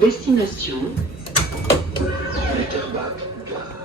Destination Letterbach, gare.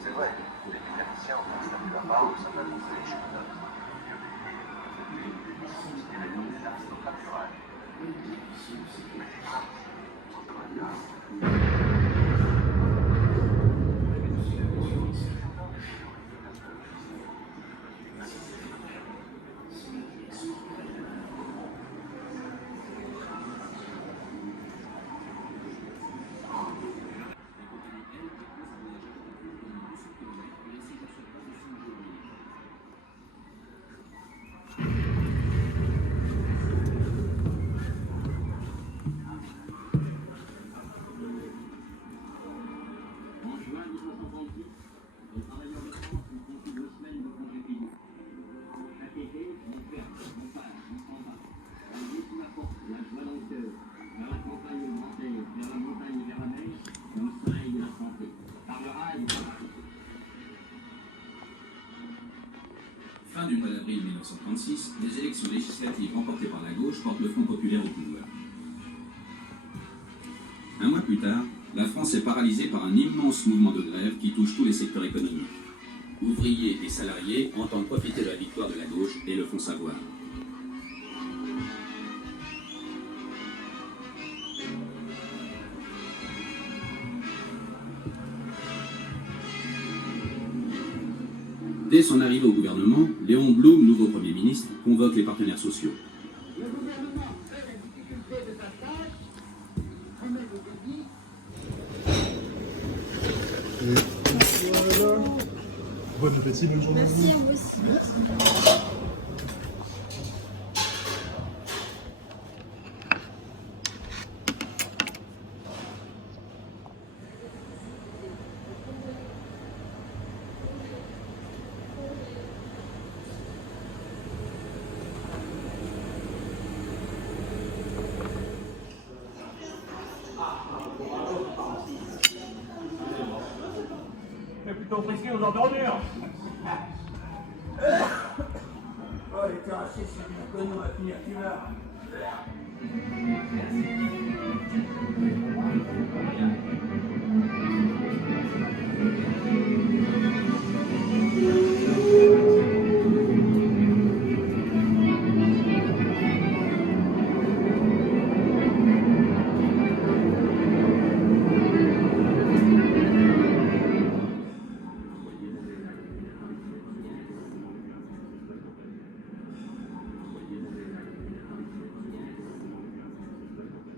C'est vrai, les mécaniciens ont installé la barre où ça va lancer les chemins. C'est les artistes naturels. Fin du mois d'avril 1936, les élections législatives remportées par la gauche portent le Front populaire au pouvoir. Un mois plus tard, la France est paralysée par un immense mouvement de grève qui touche tous les secteurs économiques. Ouvriers et salariés entendent profiter de la victoire de la gauche et le font savoir. Dès son arrivée au gouvernement, Léon Blum, nouveau Premier ministre, convoque les partenaires sociaux. Le gouvernement fait la difficulté de sa tâche, remet au défi. Voilà. Bon appétit, bonne journée. Merci à vous aussi. ici aux ordures. Oh, les terrassiers, c'est bien connu, on va finir fumeur.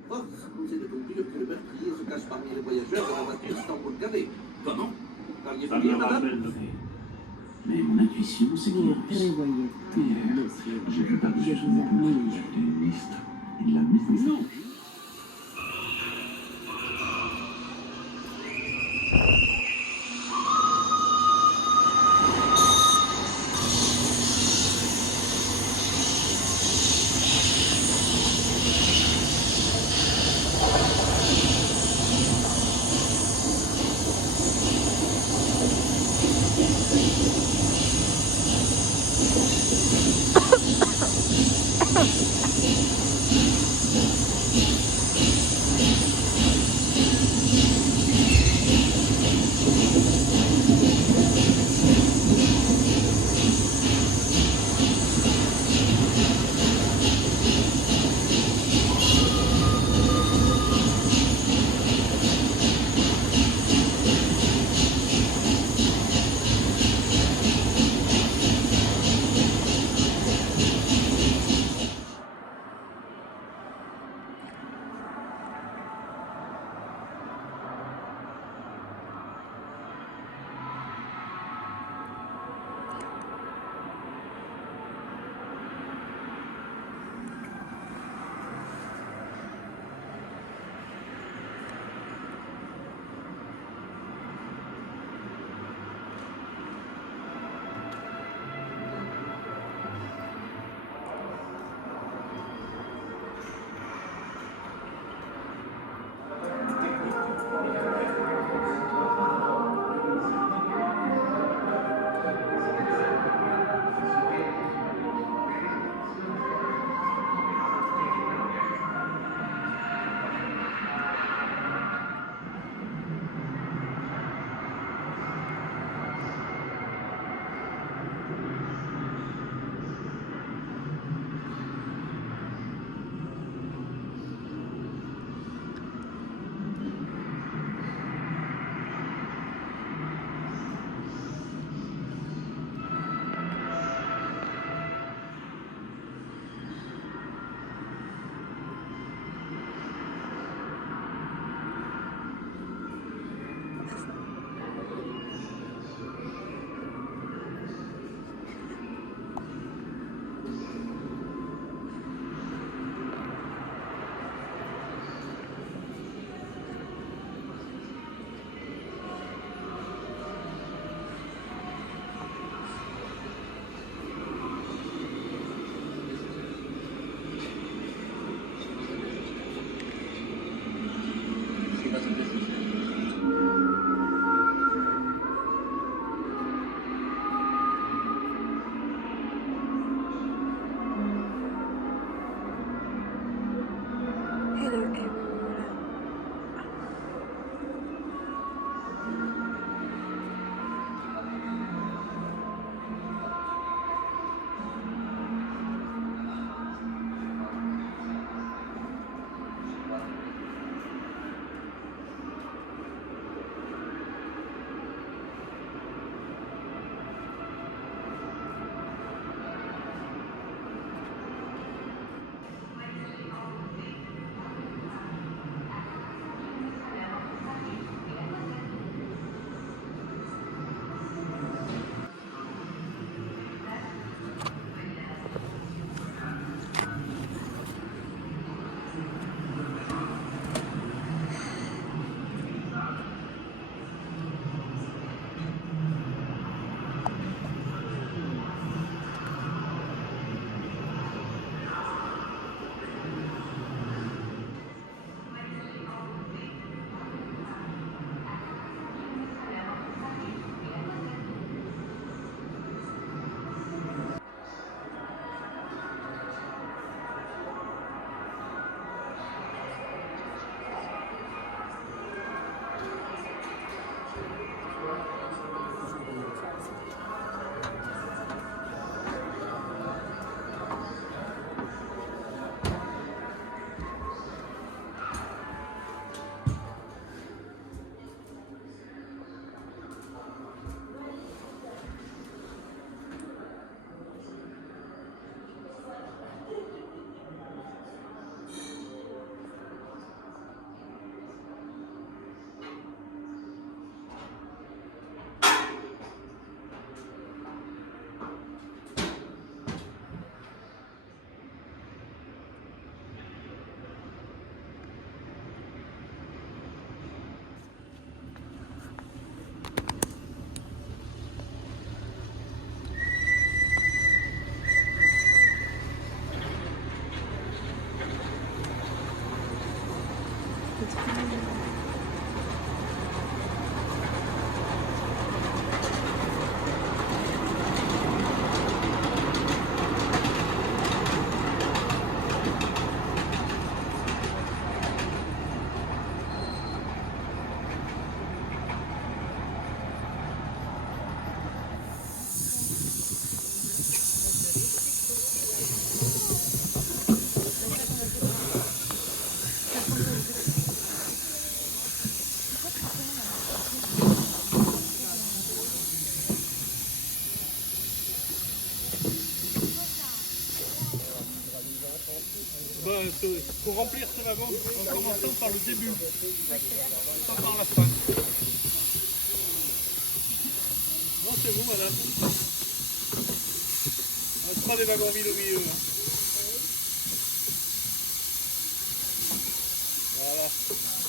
Force c'est de conclure que le meurtrier se cache parmi les voyageurs de la voiture Istanbul-Gavé. Comment? Parliez-vous Ça me bien, madame? rappelle. Mais mon intuition, c'est qu'il est Vous russe. prévoyez tout, monsieur. J'ai vu par-dessus Je son vous épaule admire. qu'il avait une liste. Il l'a mise. Non. Hello everyone. faut remplir ce wagon en commençant par le début, pas par la fin. Non, c'est vous, madame. On ne pas des wagons vides au milieu. Hein. Voilà.